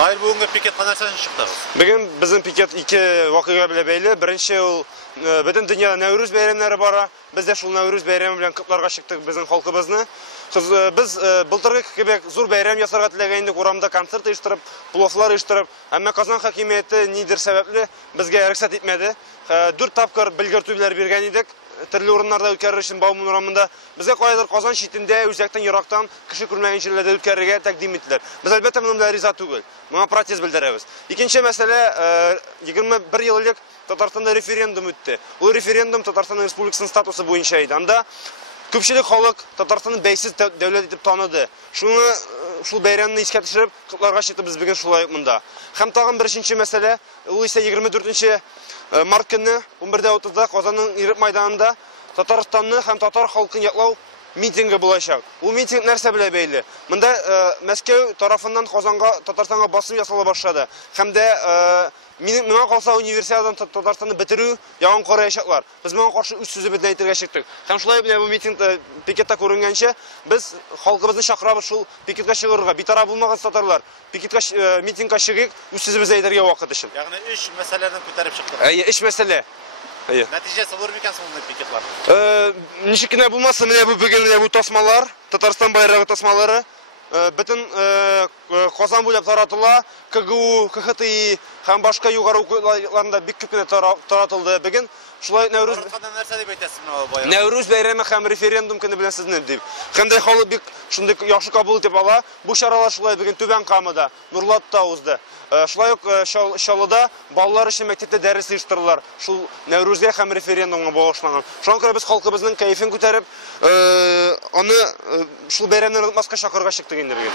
Nail бүгінгі пикет қанашан шықтыңыз? Бүгін біздің пикет екі вакыйга белән бәйле. Беренче ул бөтен дөньяда Нәүрүз бәйрәмнәре бара. Без дә шул Нәүрүз бәйрәме белән котларга чыктык безнең халкыбызны. Без былтыргы кебек зур бәйрәм ясарга теләгәндек, урамда концерт оештырып, пловлар оештырып, әмма Казан хакимияте нидер сәбәпле безгә рөхсәт итмәде. 4 тапкыр белгертүләр биргән идек. Төрле урыннарда үткәрер өчен Бауман урамында. Безгә кайдыр Казан читендә, үзәктән ерактан кеше күрмәгән җирләрдә үткәрергә тәкъдим иттеләр. Без әлбәттә моның белән риза түгел. Моңа протест белдерәбез. Икенче мәсьәлә 21 ел элек Татарстанда референдум үтте. Ул референдум Татарстан Республикасының статусы буенча иде. Анда күпчелек халык Татарстанны бәйсез дәүләт итеп таныды. Шул бәйрәмне искә төшереп, котларга чыктык без бүген шулай монда. Һәм тагын беренче мәсьәлә, ул исә 24 март көнне 11:30-да Казанның Ирек мәйданында Татарстанны һәм татар халкын яклау митинги булачак. Ул митинг нәрсә белән бәйле? Монда Мәскәү тарафыннан Казанга, Татарстанга басым ясала башлады. Һәм дә миңа калса универсиададан Татарстанны бетерү ягын караячаклар. Без моңа каршы үз сүзебезне әйтергә чыктык. Һәм шулай белән бу митингда пикетта күренгәнчә, без халкыбызны чакырабыз шул пикетка чыгырга. Битара булмаган татарлар, пикетка митингка чыгыйк, үз сүзебезне әйтергә вакыт өчен. Ягъни 3 мәсьәләне күтәреп чыктык. Эш мәсьәлә. Нәтиҗәсе булыр микән соң бу пикетлар? Ничек кенә булмаса, менә бу бүген менә бу тасмалар, Татарстан байрагы тасмалары бөтен Казан буйлап таратыла, КГУ, КХТИ һәм башка югары укуларында бик күп кенә таратылды. Бүген шулай Нәүрүз нәрсә дип әйтәсез менә бая? Нәүрүз бәйрәме һәм референдум көне белән сезне дип. Һәм дә халык бик шундый яхшы кабул итеп ала. Бу чаралар шулай бүген Түбән Камада, Нурлатта узды. Шулай ук Чаллыда балалар өчен мәктәптә дәрес оештырдылар. Шул Нәүрүзгә һәм референдумга багышланган. Шуңа күрә без халкыбызның кайфын күтәреп, аны шул бәйрәмне онытмаска чакырга чыктык инде бүген.